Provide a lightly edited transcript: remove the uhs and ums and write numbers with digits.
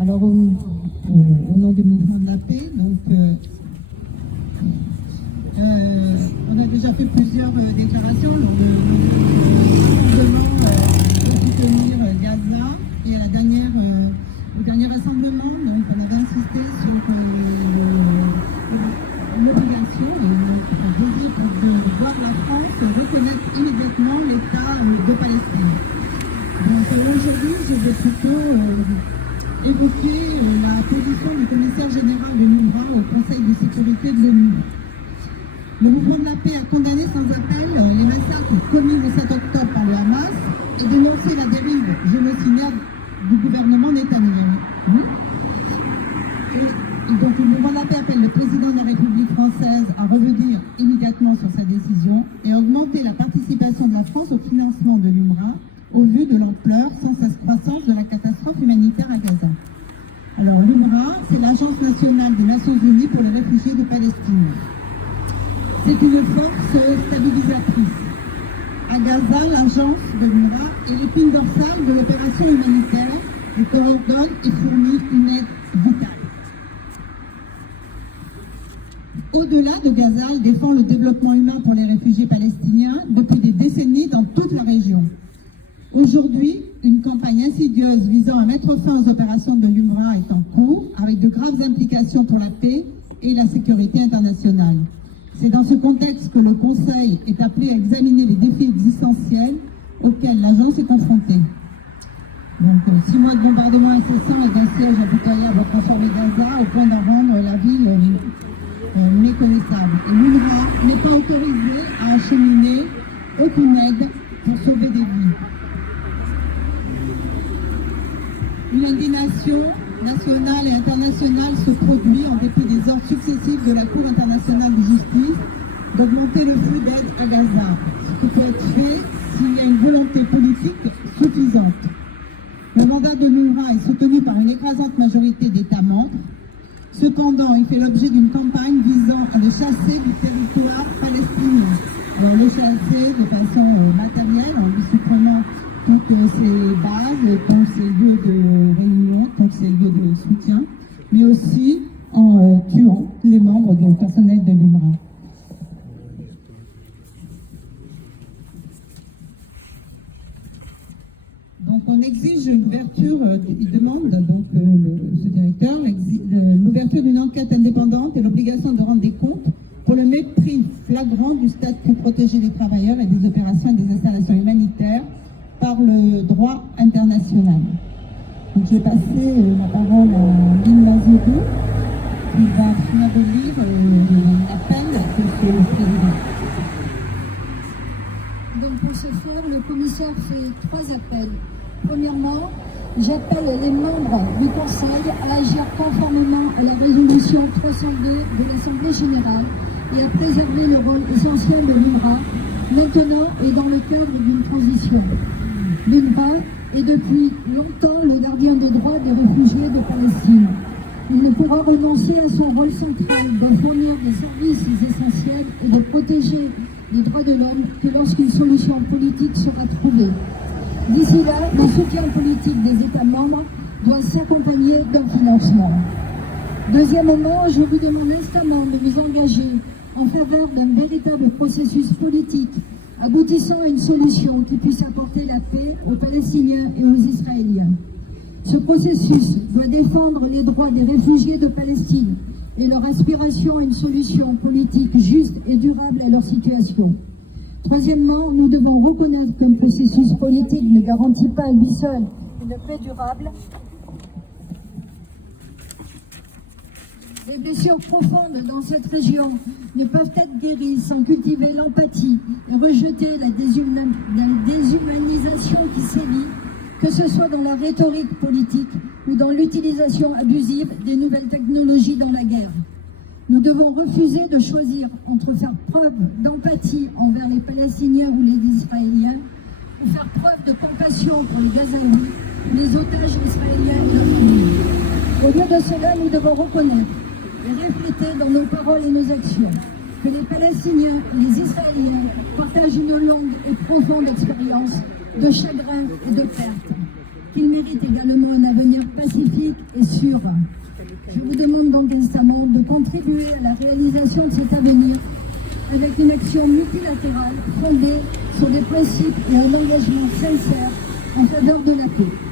Alors, au nom du mouvement de la paix, donc, on a déjà fait plusieurs déclarations lors de soutenir Gaza, et à au dernier rassemblement, donc, on avait insisté sur l'obligation et un désir de voir la France reconnaître immédiatement l'État de Palestine. Donc aujourd'hui, je vais plutôt évoquer la position du commissaire général de l'UNRWA au Conseil de sécurité de l'ONU. Le mouvement de la paix a condamné sans appel les massacres commis le 7 octobre par le Hamas et dénoncé la dérive génocidaire du gouvernement Netanyahou. Et donc le mouvement de la paix appelle le président de la République française à revenir immédiatement sur sa décision et à augmenter la participation de la France au financement de l'UNRWA au vu de l'ampleur sans cesse croissante de la catastrophe humanitaire à Gaza. Alors l'UNRWA, c'est l'Agence nationale des Nations Unies pour les réfugiés de Palestine. C'est une force stabilisatrice. À Gaza, l'agence de l'UNRWA est l'épine dorsale de l'opération humanitaire et coordonne et fournit une aide vitale. Au-delà de Gaza, elle défend le développement humain pour les réfugiés palestiniens depuis des décennies dans toute la région. Aujourd'hui, une campagne insidieuse visant à mettre fin aux opérations de l'UNRWA est en cours, avec de graves implications pour la paix et la sécurité internationale. C'est dans ce contexte que le Conseil est appelé à examiner les défis existentiels auxquels l'agence est confrontée. Donc, 6 mois de bombardements incessants et d'un siège impitoyable a transformé Gaza au point d'en rendre la ville méconnaissable. Et l'UNRWA n'est pas autorisée à acheminer aucune aide pour sauver des vies. Une indignation nationale et internationale se produit en dépit des ordres successifs de la Cour internationale de justice d'augmenter le flux d'aide à Gaza, ce qui peut être fait s'il y a une volonté politique suffisante. Le mandat de l'UNRWA est soutenu par une écrasante majorité d'États membres. Cependant, il fait l'objet d'une campagne visant à le chasser du territoire palestinien. Alors, le chasser de façon matérielle, en lui supprimant toutes ces bases, tous ces lieux de réunion, tous ces lieux de soutien, mais aussi en tuant les membres du personnel de l'UNRWA. Donc on exige une ouverture, il demande donc ce directeur, l'ouverture d'une enquête indépendante et l'obligation de rendre des comptes pour le mépris flagrant du statut protégé des travailleurs et des opérations et des installations humanitaires par le droit international. Donc je vais passer la parole à Lynn Mazoudou, qui va finir de lire l'appel que fait le président. Donc pour ce faire, le commissaire fait 3 appels. Premièrement, j'appelle les membres du Conseil à agir conformément à la résolution 302 de l'Assemblée générale et à préserver le rôle essentiel de l'UNRWA, maintenant et dans le cadre d'une transition. L'UNRWA est depuis longtemps le gardien des droits des réfugiés de Palestine. Il ne pourra renoncer à son rôle central de fournir des services essentiels et de protéger les droits de l'homme que lorsqu'une solution politique sera trouvée. D'ici là, le soutien politique des États membres doit s'accompagner d'un financement. Deuxièmement, je vous demande instamment de vous engager en faveur d'un véritable processus politique aboutissant à une solution qui puisse apporter la paix aux Palestiniens et aux Israéliens. Ce processus doit défendre les droits des réfugiés de Palestine et leur aspiration à une solution politique juste et durable à leur situation. Troisièmement, nous devons reconnaître qu'un processus politique ne garantit pas à lui seul une paix durable. Les blessures profondes dans cette région ne peuvent être guéries sans cultiver l'empathie et rejeter la déshumanisation qui sévit, que ce soit dans la rhétorique politique ou dans l'utilisation abusive des nouvelles technologies dans la guerre. Nous devons refuser de choisir entre faire preuve d'empathie envers les Palestiniens ou les Israéliens ou faire preuve de compassion pour les Gazaouis ou les otages israéliens et leurs familles. Au lieu de cela, nous devons reconnaître et refléter dans nos paroles et nos actions que les Palestiniens et les Israéliens partagent une longue et profonde expérience de chagrin et de perte, qu'ils méritent également un avenir pacifique et sûr. Je vous demande donc instamment de contribuer à la réalisation de cet avenir avec une action multilatérale fondée sur des principes et un engagement sincère en faveur de la paix.